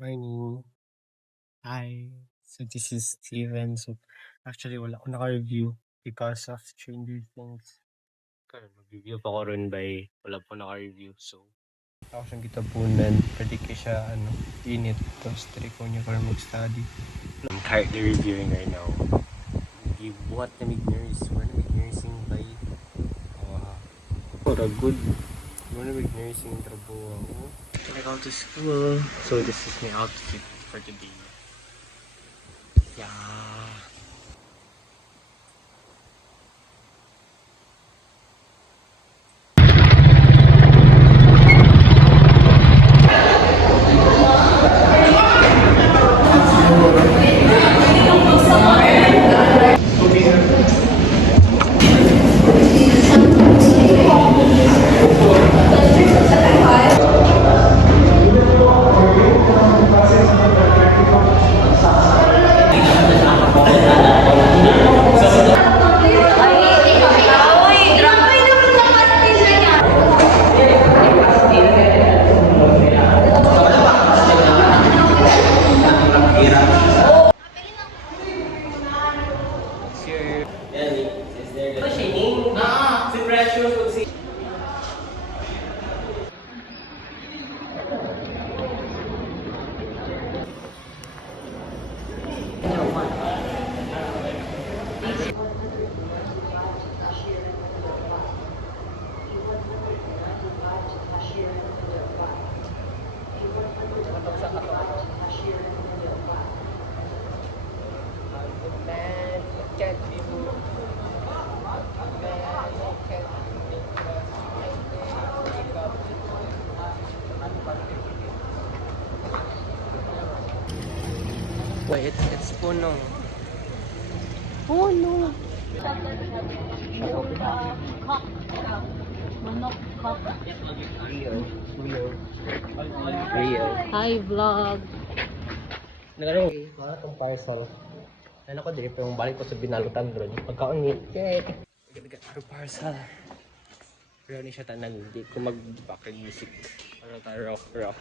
Morning. Hi. So this is Steven. So actually wala ko naka-review because of Stranger Things. Kaya mag-review pa ko ron by wala po naka-review. So ako siyang gitapunan. Pwede ka siya init. Tapos try ko niya para mag-study. I'm currently reviewing right now. Buhat na nurse. Wala na nursing by for a good wala na nursing trabaho ako. I go to school. So this is my outfit for today. Yeah. Wait, it's puno. Puno. Real. Hi, vlog. Nagano, wala tong parcel. Ano ko dito yung balik ko sa binalutan doon. Pagkaunit. Yay! Nagano parcel. Pero ni siya tanan, hindi ko mag-background music. Ano tayo rock.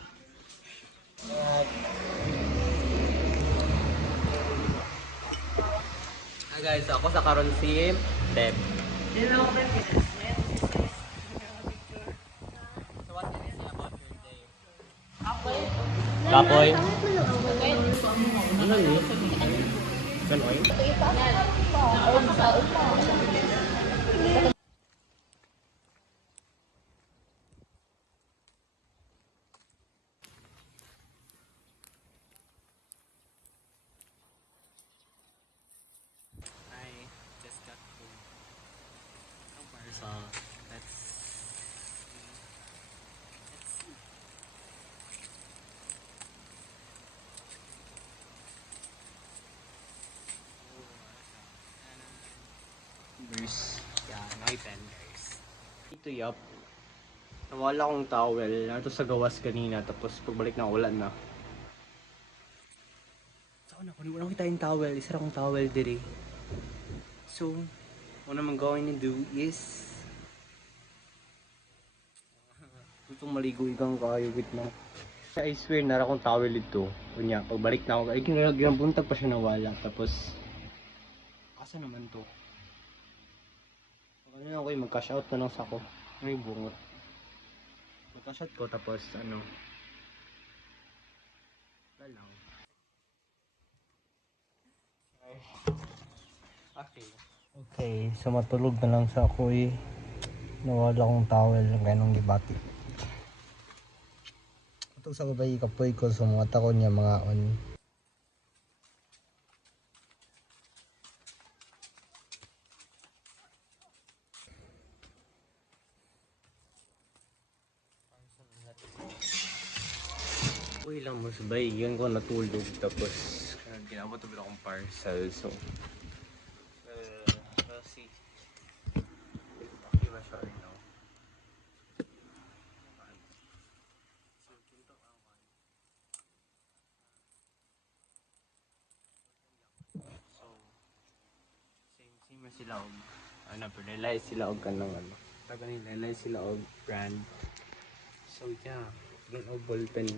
Hi guys, ako sa karon si Deb. So what can you say about your day? Kapoy. Ano ni? Kanoy? I just got home. Ang parcel. Let's see. Verse. Yeah, my pen guys. Ito yup. Nawala akong towel. Nato sa gawas kanina. Tapos pagbalik na ulan na. So na, kung wala kita yung towel. Isa akong towel diri. So, what I'm going to do is itong maligo ikang kayo with na. I swear nara akong towel dito. Kunya, pagbalik na ako. Ay, ginabuntag pa siya nawala. Tapos, asa naman to? Ano na ako yung mag-cash out na lang sa ako. Ano yung bungot? Mag-cash out ko tapos ano. Wala lang. Okay, so matulog na lang sa ako eh. Nawala akong towel ng ganong gibati. Ito sa kabay kapoy ko sa mga takon niya mga on. Uy lang mo sabay, yan ko natulog tapos ginabot na akong parcel so we'll see. Okay ba siya right now? So same na sila og pero nilay sila og kanang taga nilay sila og brand. So yeah, ganun og ballpen.